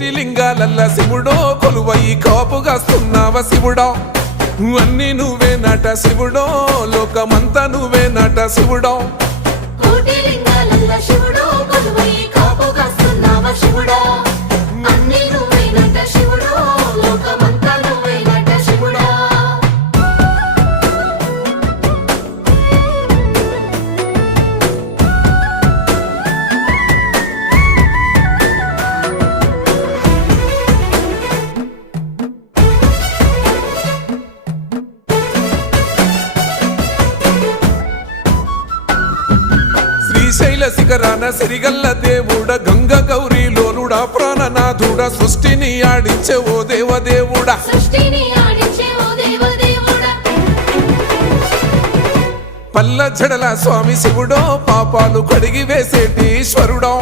కోటి లింగాలల్ల శివుడో కొలువయి కాపుగాస్తున్నావ శివుడా అన్ని నువ్వే నట శివుడో లోకమంతా నువ్వే నట శివుడో కోటి లింగాలల్ల శివుడో కొలువయి కాపుగాస్తున్నావ శివుడా అన్ని నువ్వే నట శివుడో లోకమంతా నువ్వే నట శివుడా శ్రీశైల శిఖరాన సిరిగల్ల దేవుడ గంగ గౌరీ లోలుడా ప్రాణనాథుడా సృష్టిని ఆడించే ఓ దేవదేవుడా సృష్టిని ఆడించే ఓ దేవదేవుడా పల్ల జడల స్వామి శివుడో పాపాలు కడిగి వేసేటి ఈశ్వరుడో